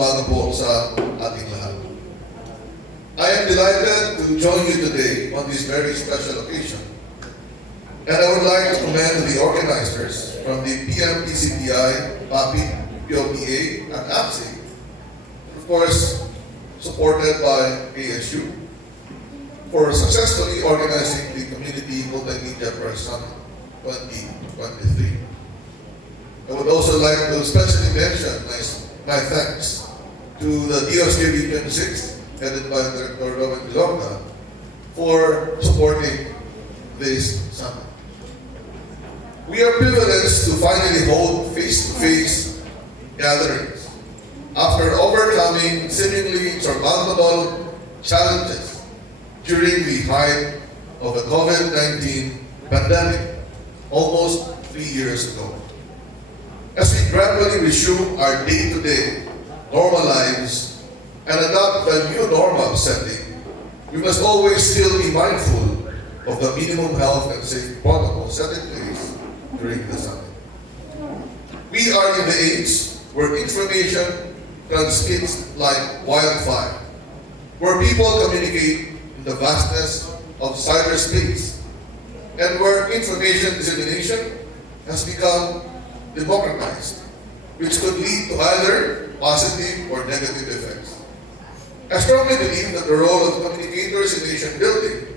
umaga po sa ating lahat. I am delighted to join you today on this very special occasion. And I would like to commend the organizers from the PMPCTI, PAPI, POPA, and APSI, of course, supported by ASU, for successfully organizing the Community Multimedia Press Summit 2023. I would also like to especially mention my thanks to the DOST Region 6, headed by Director Renato, for supporting this summit. We are privileged to finally hold face-to-face gatherings after overcoming seemingly insurmountable challenges during the height of the COVID-19 pandemic almost 3 years ago. As we gradually resume our day-to-day normal lives and adopt the new normal setting, we must always still be mindful of the minimum health and safety protocols set in place during the summit. We are in the age where information transmits like wildfire, where people communicate in the vastness of cyberspace, and where information dissemination has become democratized, which could lead to either positive or negative effects. I strongly believe that the role of communicators in nation building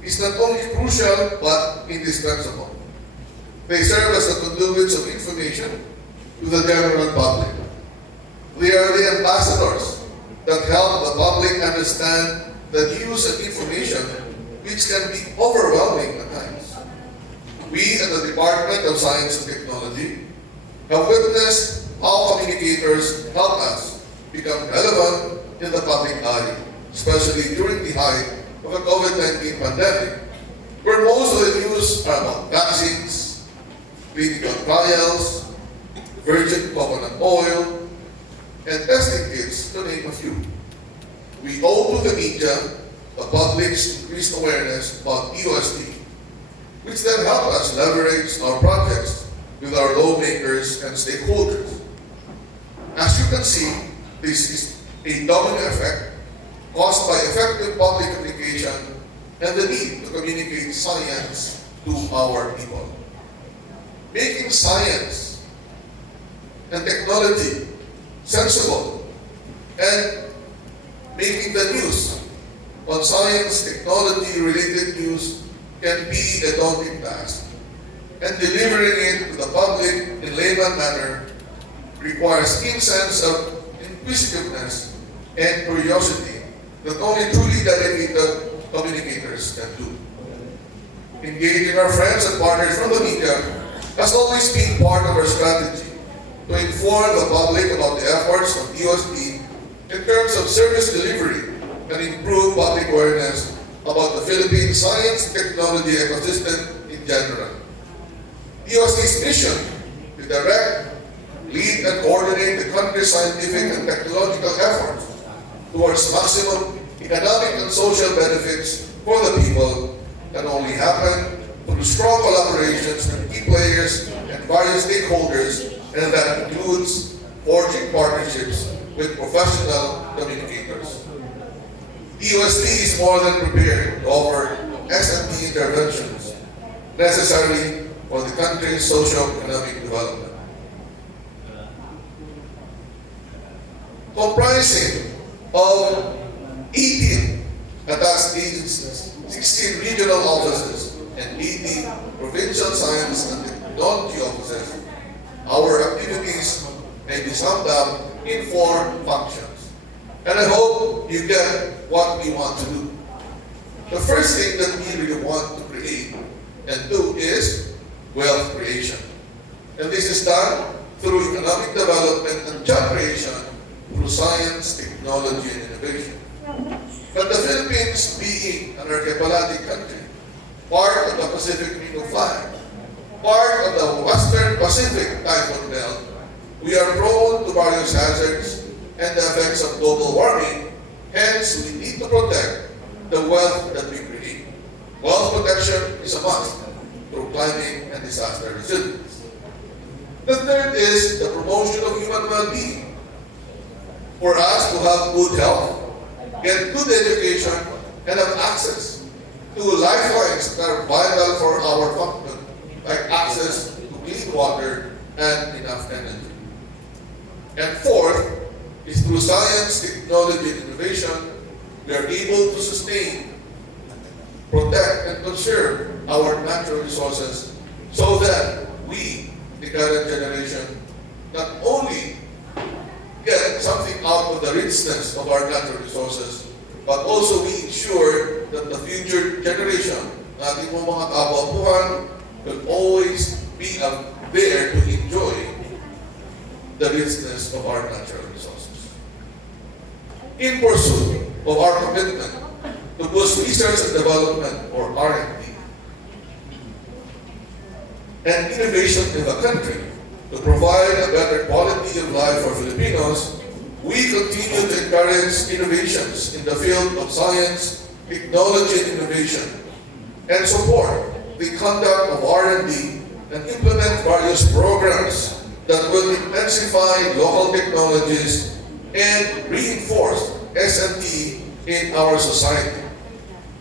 is not only crucial but indispensable. They serve as the conduits of information to the general public. They are the ambassadors that help the public understand the news and information, which can be overwhelming at times. We at the Department of Science and Technology have witnessed how communicators help us become relevant in the public eye, especially during the height of the COVID-19 pandemic, where most of the news are about vaccines, clinical trials, virgin coconut oil, and testing kits, to name a few. We owe to the media the public's increased awareness about DOST, which then help us leverage our projects with our lawmakers and stakeholders. As you can see, this is a domino effect caused by effective public communication and the need to communicate science to our people. Making science and technology sensible and making the news on science, technology related news can be a daunting task. And delivering it to the public in layman manner requires keen sense of inquisitiveness and curiosity that only truly dedicated communicators can do. Engaging our friends and partners from the media has always been part of our strategy to inform the public about the efforts of DOST in terms of service delivery and improve public awareness about the Philippine science and technology ecosystem in general. DOST's mission to direct, lead, and coordinate the country's scientific and technological efforts towards maximum economic and social benefits for the people can only happen through strong collaborations with key players and various stakeholders, and that includes forging partnerships with professional communicators. DOST is more than prepared to offer S&T interventions necessary for the country's socio-economic development. Comprising of 18 attached agencies, 16 regional offices, and 80 provincial science and technology offices, our activities may be summed up in 4 functions. And I hope you get what we want to do. The first thing that we really want to create and do is wealth creation. And this is done through economic development and job creation through science, technology, and innovation. But the Philippines, being an archipelagic country, part of the Pacific Ring of Fire, part of the Western Pacific Typhoon Belt, we are prone to various hazards and the effects of global warming. Hence, we need to protect the wealth that we create. Wealth protection is a must through climate and disaster resilience. The third is the promotion of human well-being. for us to have good health, get good education, and have access to lifelines that are vital for our function, like access to clean water and enough energy. And fourth is through science, technology, and innovation, we are able to sustain, protect, and conserve our natural resources so that we, the current generation, not only get something out of the richness of our natural resources, but also we ensure that the future generation, natin mo mga kababuhan, will always be there to enjoy the richness of our natural resources. In pursuit of our commitment to boost research and development, or R&D, and innovation in the country to provide a better quality of life for Filipinos, we continue to encourage innovations in the field of science, technology, and innovation, and support the conduct of R&D and implement various programs that will intensify local technologies and reinforce S&T in our society.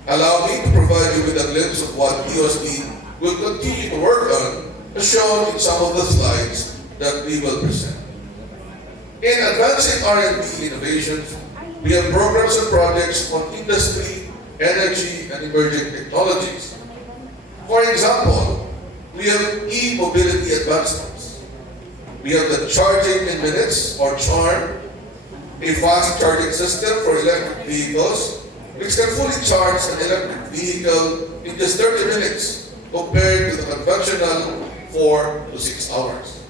Allow me to provide you with a glimpse of what DOST will continue to work on, as shown in some of the slides that we will present. In advancing R&D innovations, we have programs and projects on industry, energy, and emerging technologies. For example, we have e-mobility advancements. We have the charging in minutes, or CHARM, a fast charging system for electric vehicles, which can fully charge an electric vehicle in just 30 minutes compared to the conventional 4 to 6 hours.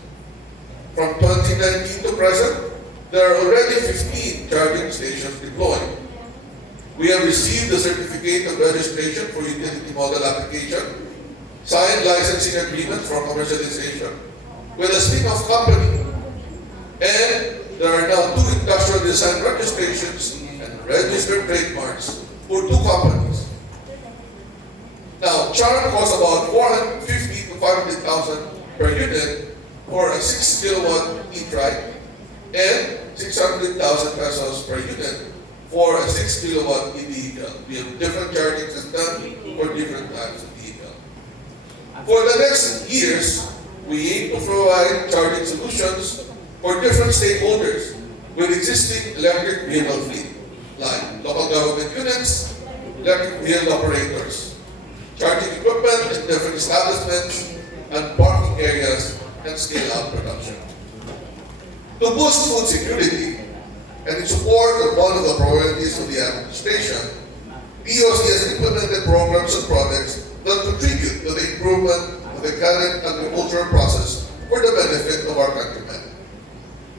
From 2019 to present, there are already 15 charging stations deployed. We have received the certificate of registration for utility model application, signed licensing agreement for commercialization with a spin-off company, and there are now 2 industrial design registrations and registered trademarks for 2 companies. Now, charm costs about 450 to 500,000 per unit for a 6 kilowatt e-trike, and 600,000 pesos per unit for a 6 kilowatt e-vehicle. We have different charging systems for different types of vehicle. For the next years, we aim to provide charging solutions for different stakeholders with existing electric vehicle fleet, like local government units, electric vehicle operators, charging equipment in different establishments, and parking areas, and scale out production. To boost food security and in support of one of the priorities of the administration, DOST has implemented programs and projects that contribute to the improvement of the current agricultural process for the benefit of our countrymen.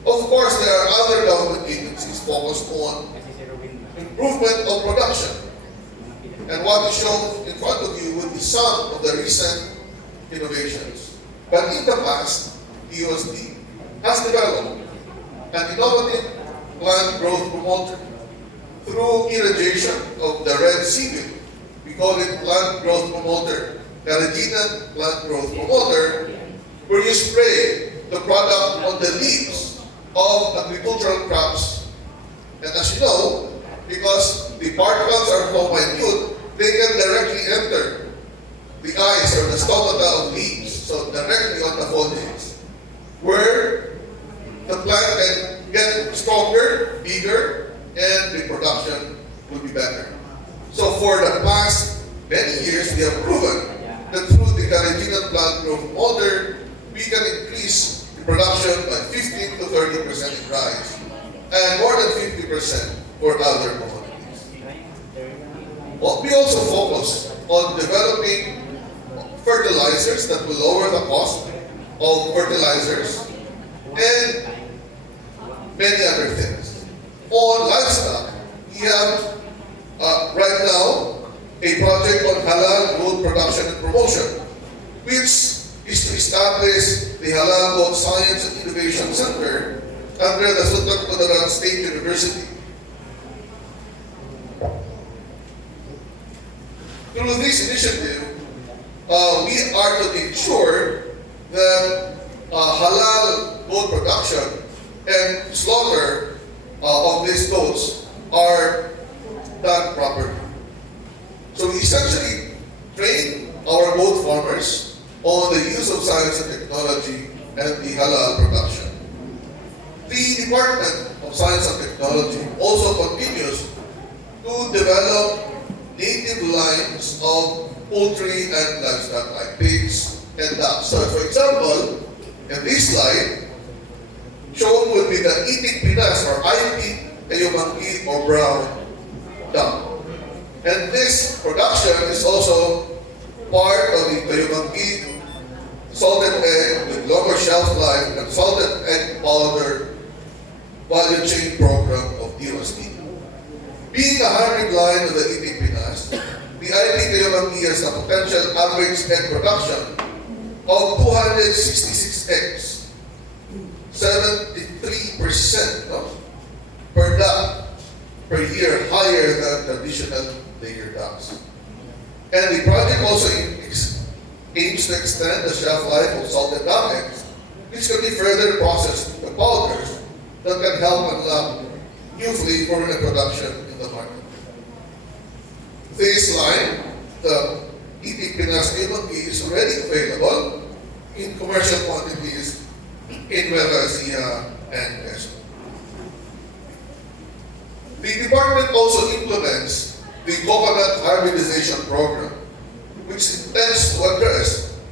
Of course, there are other government agencies focused on improvement of production. And what is shown in front of you would be some of the recent innovations. But in the past, DOST has developed an innovative plant growth promoter through irrigation of the red seaweed. We call it plant growth promoter, carrageenan plant growth promoter, where you spray the product on the leaves of agricultural crops. And as you know, because the particles are so minute, they can directly enter the eyes or the stomata of leaves, so directly on the foliage, where the plant can get stronger, bigger, and the production will be better. So for the past many years, we have proven that through the carrageenan plant growth model, we can increase the production by 15 to 30% in rice, and more than 50% for other commodities. We also focus on developing fertilizers that will lower the cost of fertilizers and many other things. On livestock, we have right now a project on halal goat production and promotion, which is to establish the Halal Goat Science and Innovation Center under the Sultan Kudarat State University. Through this initiative, we are to ensure that halal goat production and slaughter of these goals are done properly. So we essentially train our goat farmers on the use of science and technology and the halal production. The Department of Science and Technology also continues to develop native lines of poultry and livestock like pigs and ducks. So for example, in this slide, shown would be the itik pinas or IP kayumangki or brown duck. And this production is also part of the kayumangki salted egg with longer shelf life and salted egg powder value chain program of DOST. Being a hybrid line of the itik pinas, the IP kayumangki has a potential average egg production of 266 eggs, 73% per duck per year higher than traditional layer ducks. And the project also aims to extend the shelf life of salted duck eggs, which can be further processed into powders that can help unlock new flavor and production in the market. This line, the itik pinas kayumangki, is already available in commercial quantities in Nueva Ecija and Quezon. The department also implements the coconut hybridization program, which intends to address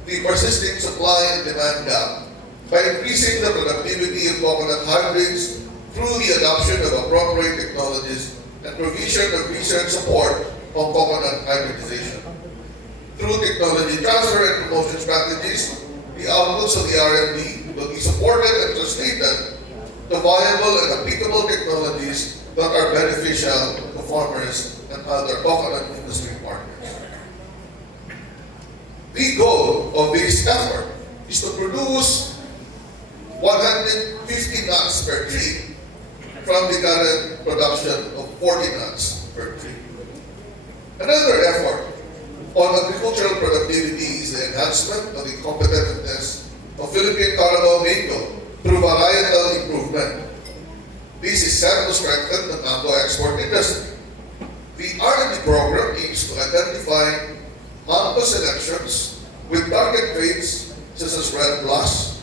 the persisting supply and demand gap by increasing the productivity of coconut hybrids through the adoption of appropriate technologies and provision of research support on coconut hybridization. Through technology transfer and promotion strategies, the outputs of the R&D will be supported and translated to viable and applicable technologies that are beneficial to farmers and other coconut industry partners. The goal of this effort is to produce 150 nuts per tree from the current production of 40 nuts per tree. Another effort on agricultural productivity is the enhancement of the competitiveness of Philippine Carabao mango through varietal improvement. This is set to strengthen the mango export industry. The R&D program aims to identify mango selections with target traits such as red blast,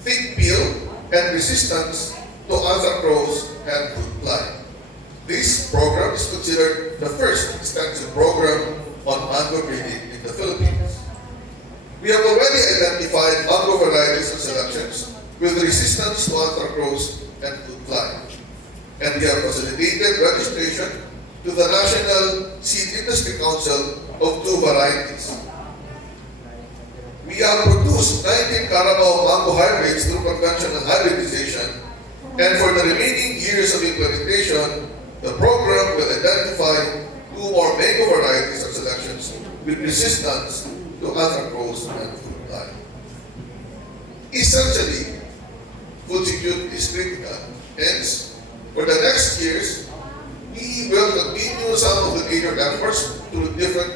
thick peel, and resistance to anthracnose and fruit fly. This program is considered the first extensive program on mango breeding in the Philippines. We have already identified mango varieties and selections with resistance to anthracnose and fruit fly, and we have facilitated registration to the National Seed Industry Council of 2 varieties. We have produced 19 Carabao mango hybrids through conventional hybridization, and for the remaining years of implementation, the program will identify 2 more mango varieties and selections with resistance to anthracnose and fruit fly. Essentially, food security is critical. Hence, for the next years, we will continue some of the major efforts through different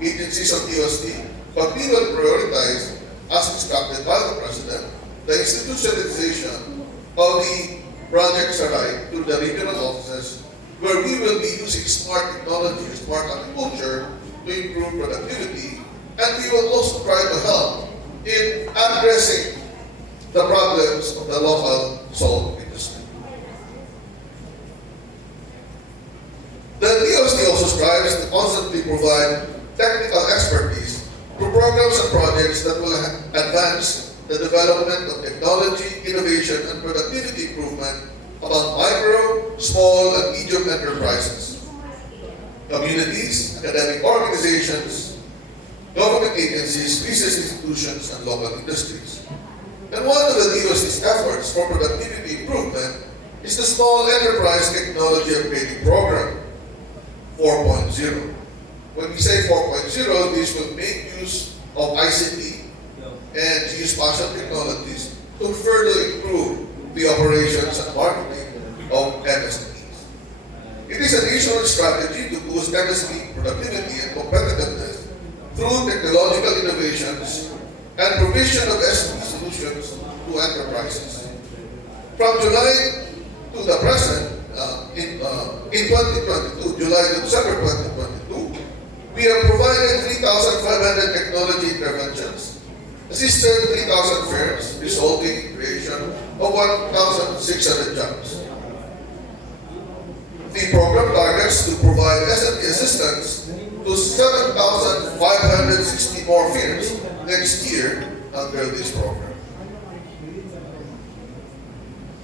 agencies of DOST, but we will prioritize, as instructed by the President, the institutionalization of the Project Saray through the regional offices, where we will be using smart technology, smart agriculture to improve productivity, and we will also try to help in addressing the problems of the local salt industry. The DOST also strives to constantly provide technical expertise to programs and projects that will advance the development of technology, innovation, and productivity improvement among micro, small, and medium enterprises, communities, academic organizations, government agencies, research institutions, and local industries. And one of the DOST's efforts for productivity improvement is the Small Enterprise Technology Upgrading Program, 4.0. When we say 4.0, this will make use of ICT and geospatial technologies to further improve the operations and marketing of MSMEs. It is a national strategy to boost MSME productivity and competitiveness through technological innovations and provision of SME solutions to enterprises. From July to the present, in 2022, July to December 2022, we have provided 3,500 technology interventions, assisted 3,000 firms, resulting in creation of 1,600 jobs. The program targets to provide SME assistance to 7,560 more firms next year under this program.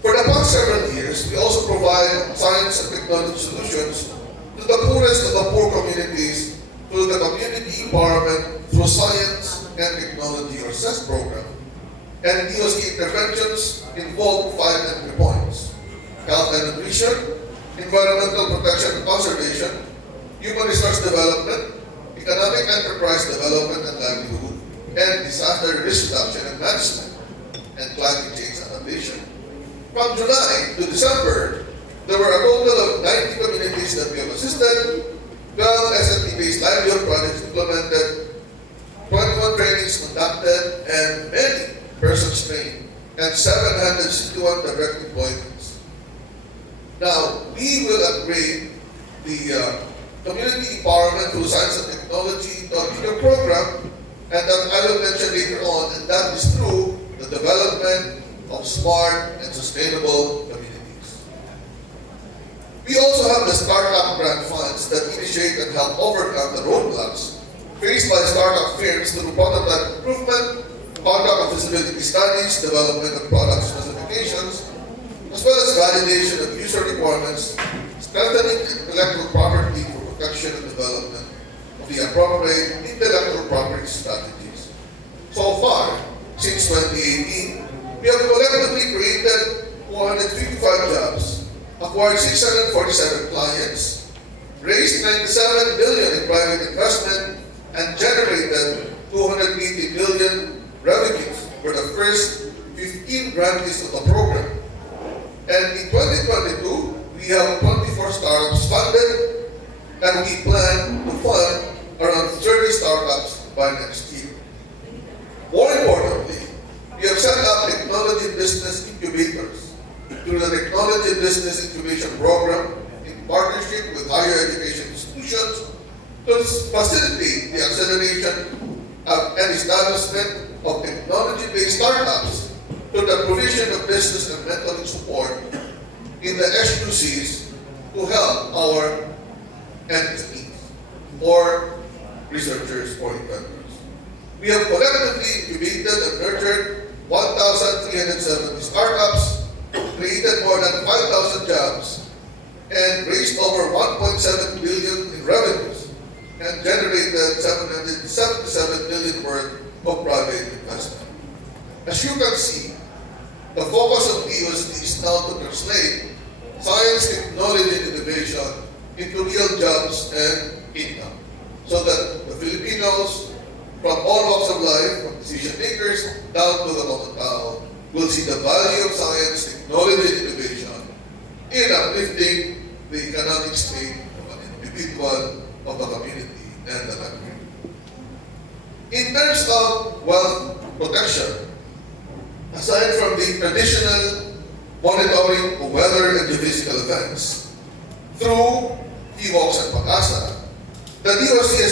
For the past several years, we also provide science and technology solutions to the poorest of the poor communities through the Community Empowerment through Science and Technology or SES program. And DOST interventions involve 5 entry points: health and nutrition, environmental protection and conservation, human resource development, economic enterprise development and livelihood, and disaster risk reduction and management, and climate change adaptation. From July to December, there were a total of 90 communities that we have assisted, 12 SME-based livelihood projects implemented, 21 trainings conducted, and many persons trained, and 761 direct employments. Now, we will upgrade the community empowerment through science and technology to a bigger program, and that I will mention later on, and that is through the development of smart and sustainable communities. We also have the startup grant funds that initiate and help overcome the roadblocks faced by startup firms through prototype improvement, conduct of feasibility studies, development of product specifications, as well as validation of user requirements, strengthening intellectual property for protection and development of the appropriate intellectual property strategies. So far, since 2018, we have collectively created 455 jobs, acquired 647 clients, raised 97 billion in private investment, and generated 280 billion revenues for the first 15 grantees of the program. And in 2022, we have 24 startups funded, and we plan to fund around 30 startups by next year. More importantly, we have set up technology business incubators through the Technology Business Incubation Program in partnership with higher education institutions to facilitate the acceleration and establishment of technology-based startups to the provision of business and mentoring support in the SUCs to help our entities or researchers or inventors. We have collectively incubated and nurtured 1,370 startups, created more than 5,000 jobs, and raised over 1.7 billion in revenues, and generated 777 billion worth of private investment. As you can see, the focus of DOST is now to translate science, technology, and innovation into real jobs and income, so that the Filipinos from all walks of life, from decision makers down to the common tao, will see the value of science, technology, and innovation in uplifting the economic state of an individual, of a community, and the country. In terms of wealth protection, aside from the traditional monitoring of weather and geophysical events, through TVOX and PACASA, the DOST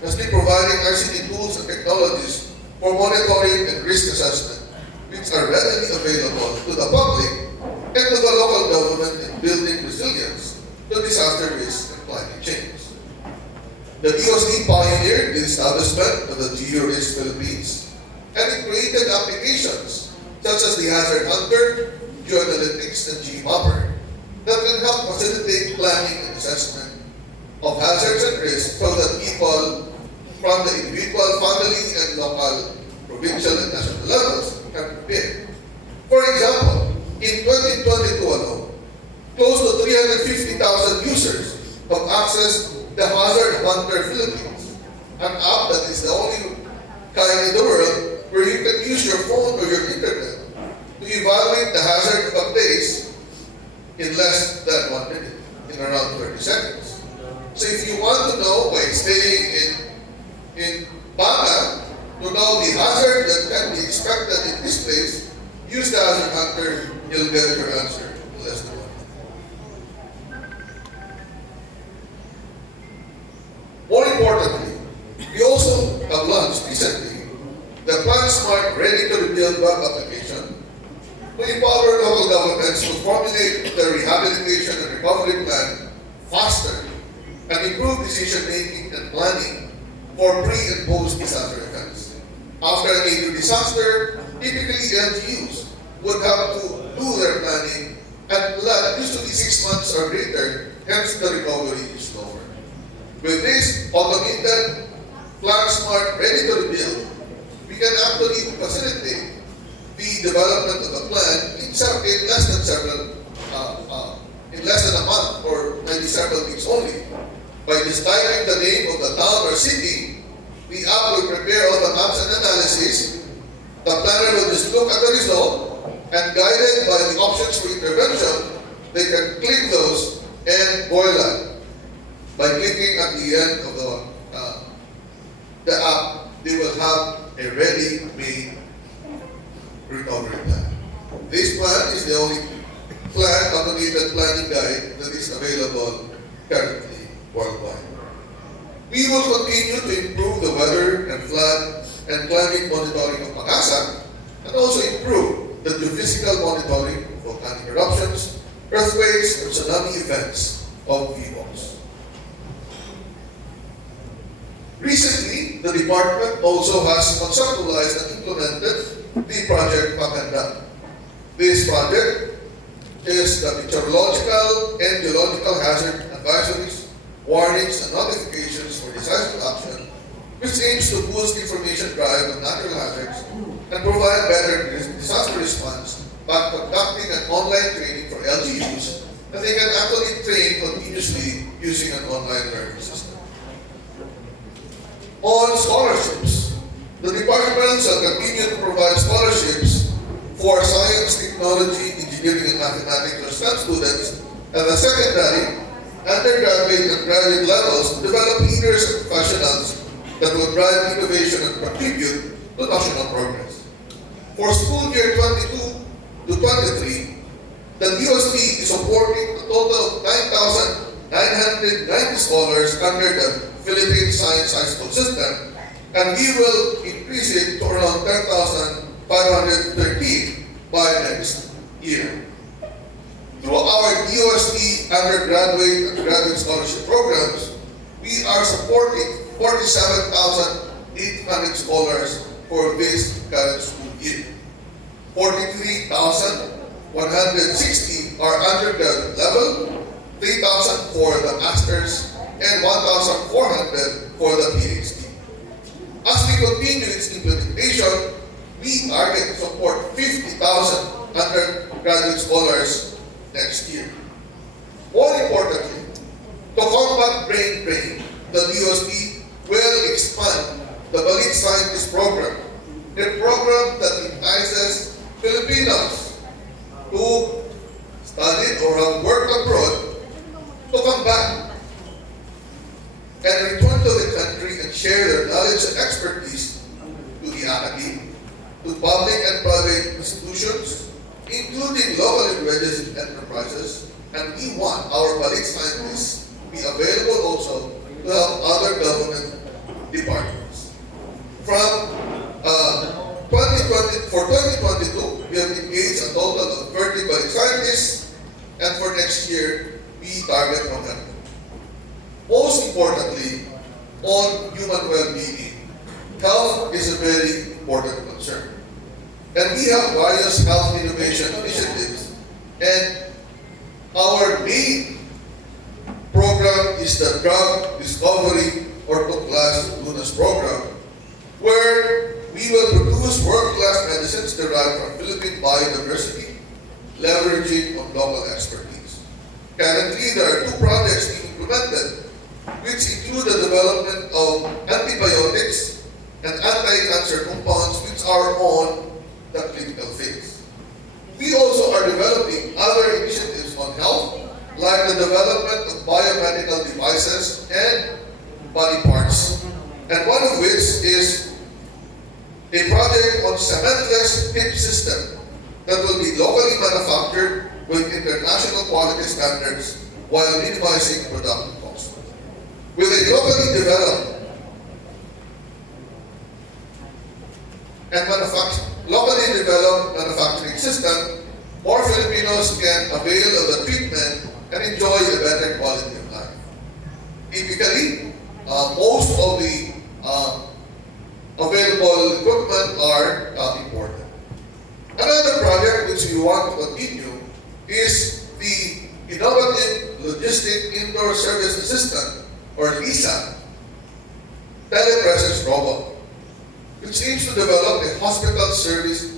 has been providing ICT tools and technologies for monitoring and risk assessment, which are readily available to the public and to the local government in building resilience to disaster risk and climate change. The DOST pioneered the establishment of the GeoRisk Philippines, and it created applications such as the Hazard Hunter, Geoanalytics, and GMapper that can help facilitate planning and assessment of hazards and risks so that people from the individual, family, and local, provincial, and national levels can prepare. For example, in 2022 alone, close to 350,000 users have accessed the Hazard Hunter Philippines, an app that is the only kind in the world where you can use your phone or your internet to evaluate the hazard of a place in less than 1 minute, in around 30 seconds. So if you want to know by staying in Banga, to know the hazard that can be expected in this place, use the Hazard Hunter, you'll get your answer in less than 1 minute. Field Grant application to empower local governments to formulate the rehabilitation and recovery plan faster and improve decision-making and planning for pre- and post-disaster events. After a major disaster, typically LGUs would have to do their planning and plan usually 6 months or greater, hence the recovery is slower. With this automated, plan smart, ready to rebuild, we can actually facilitate the development of a plan in less than a month or maybe several weeks only. By just typing the name of the town or city, the app will prepare all the maps and analysis. The planner will just look at the result and guided by the options for intervention, they can click those and boil that. By clicking at the end of the app, they will have a ready-made recovery plan. This plan is the only automated planning guide that is available currently worldwide. We will continue to improve the weather and flood and climate monitoring of Pag-asa and also improve the geophysical monitoring of volcanic eruptions, earthquakes, and tsunami events of VMOS. Recently, the department also has conceptualized and implemented the Project Pag-asa. This project is the meteorological and geological hazard advisories, warnings, and notifications for disaster action, which aims to boost information drive on natural hazards and provide better disaster response by conducting an online training for LGUs that they can actually train continuously using an online learning system. On scholarships, the department shall continue to provide scholarships for science, technology, engineering, and mathematics or STEM students at the secondary, undergraduate, and graduate levels to develop leaders and professionals that will drive innovation and contribute to national progress. For school year 22 to 23, the DOST is supporting a total of 9,990 scholars under the Philippine Science High School system, and we will increase it to around 10,513 by next year. Through our DOST undergraduate and graduate scholarship programs, we are supporting 47,800 scholars for this current school year. 43,160 are undergraduate level, 3,000 for the master's, and 1,400 for the PhD. As we continue its implementation, we target to support 50,000 undergraduate scholars next year. More importantly, to combat brain drain, the DOST will expand the Balit Scientist Program, a program that entices Filipinos who studied or have worked abroad to come back and return to the country and share their knowledge and expertise to the academy, to public and private institutions, including local and registered enterprises, and we want our Balit scientists to be available also to help other government departments. From 2022, we have engaged a total of 30 Balit scientists, and for next year, we target 100. Most importantly, on human well-being, health is a very important concern. And we have various health innovation initiatives, and our main program is the Drug Discovery or Class Lunas program, where we will produce world-class medicines derived from Philippine biodiversity, leveraging on local expertise. Currently, there are 2 projects being implemented, which include the development of antibiotics and anti-cancer compounds which are on the clinical phase. We also are developing other initiatives on health, like the development of biomedical devices and body parts, and one of which is a project on cementless hip system that will be locally manufactured with international quality standards while minimizing production costs. With a locally developed and fully developed manufacturing system, more Filipinos can avail of the treatment and enjoy a better quality of life. Typically, most of the available equipment are imported. Another project which we want to continue is the Innovative Logistic Indoor Service Assistant, or LISA, telepresence robot, which aims to develop a hospital service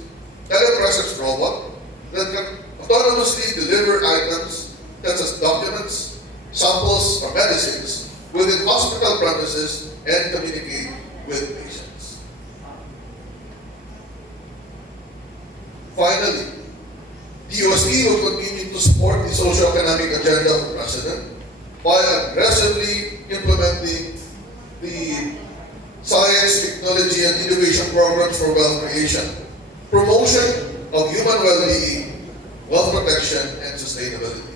telepresence robot that can autonomously deliver items such as documents, samples, or medicines within hospital premises and communicate with patients. Finally, DOST will continue to support the socio-economic agenda of the President by aggressively implementing the science, technology, and innovation programs for wealth creation, promotion of human well-being, wealth protection, and sustainability.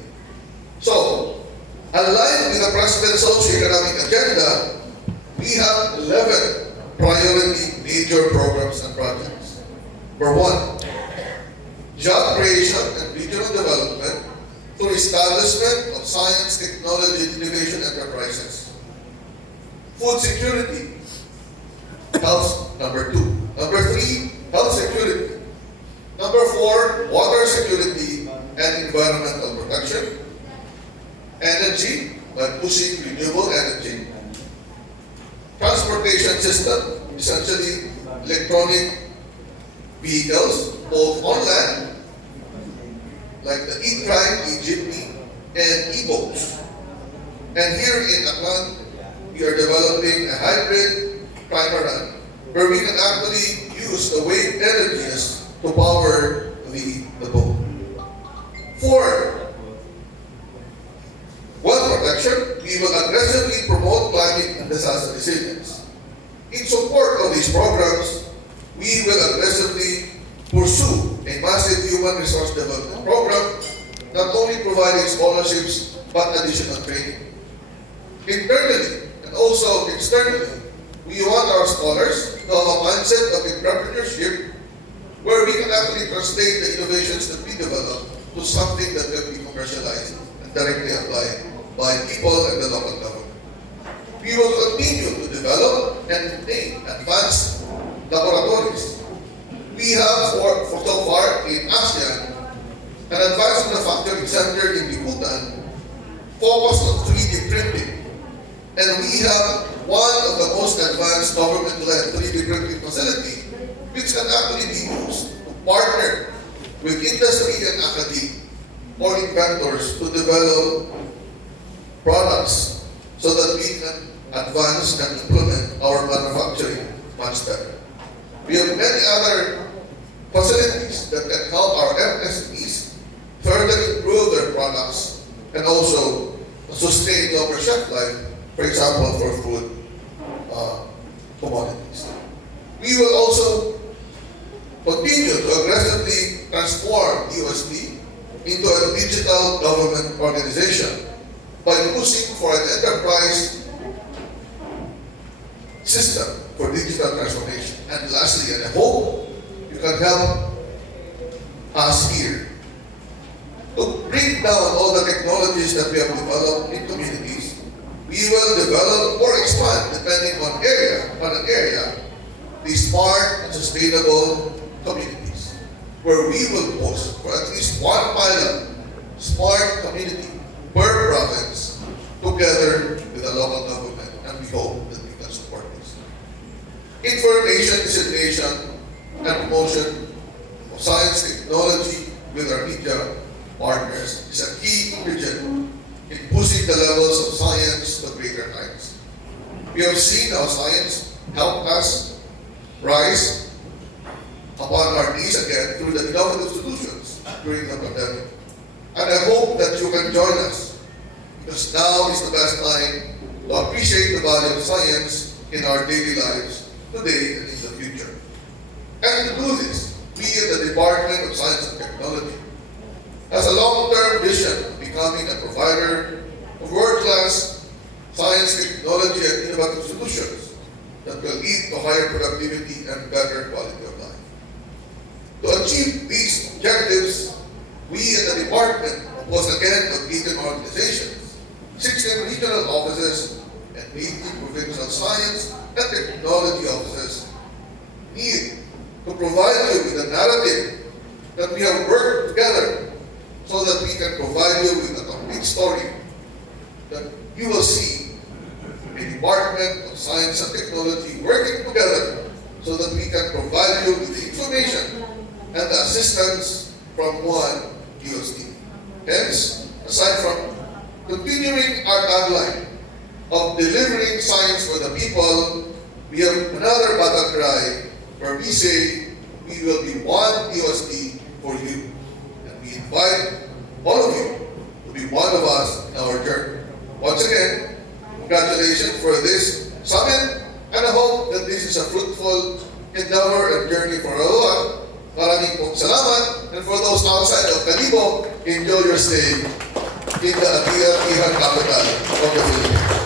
So, aligned with the President's socio-economic agenda, we have 11 priority major programs and projects. Number 1, job creation and regional development through establishment of science, technology, and innovation enterprises. Food security, health, number 2. Number 3, health security. Number 4, water security and environmental protection. Energy, by pushing renewable energy. Transportation system, essentially electronic vehicles, both on land, like the e-trike, e-jeepney, and e-boats. And here in Aklan, we are developing a hybrid trimaran, where we can actually use the wave energies to power the boat. 4, wealth protection, we will aggressively promote climate and disaster resilience. In support of these programs, we will aggressively pursue a massive human resource development program, not only providing scholarships, but additional training. Internally and also externally, we want our scholars to have a mindset of entrepreneurship where we can actually translate the innovations that we develop to something that can be commercialized and directly applied by people and the local government. We will continue to develop and maintain advanced laboratories. We have, so far in ASEAN, an advanced manufacturing center in Bikutan focused on 3D printing. And we have one of the most advanced government-led 3D printing facility, which can actually be used to partner with industry and academia or inventors to develop products so that we can advance and implement our manufacturing much better. We have many other facilities that can help our MSMEs further improve their products and also sustain longer shelf life, for example, for food commodities. We will also continue to aggressively transform USD into a digital government organization by pushing for an enterprise system for digital transformation. And lastly, and I hope you can help us here to bring down all the technologies that we have developed in communities. We will develop or expand, depending on an area, the smart and sustainable communities, where we will post for at least one pilot smart community per province together with the local government, and we hope that we can support this. Information dissemination and promotion of science technology with our media partners is a key ingredient in pushing the levels of science to greater heights. We have seen how science helped us rise upon our knees again through the innovative solutions during the pandemic. And I hope that you can join us, because now is the best time to appreciate the value of science in our daily lives today and in the future. And to do this, we in the Department of Science and Technology has a long-term vision of becoming a provider of world-class science, technology, and innovative solutions that will lead to higher productivity and better quality of life. To achieve these objectives, we at the department, composed again of 18 organizations, 16 regional offices, and 18 provincial science and technology offices, need to provide you with a narrative that we have worked together so that we can provide you with a complete story that you will see a Department of Science and Technology working together so that we can provide you with the information and the assistance from one DOST. Hence, aside from continuing our tagline of delivering science for the people, we have another battle cry where we say we will be one DOST for you. And we invite all of you to be one of us in our journey. Once again, congratulations for this summit, and I hope that this is a fruitful endeavor and journey for all. Maraming pong salamat, and for those outside of Kalibo, enjoy your stay in the Atihan capital of the Philippines.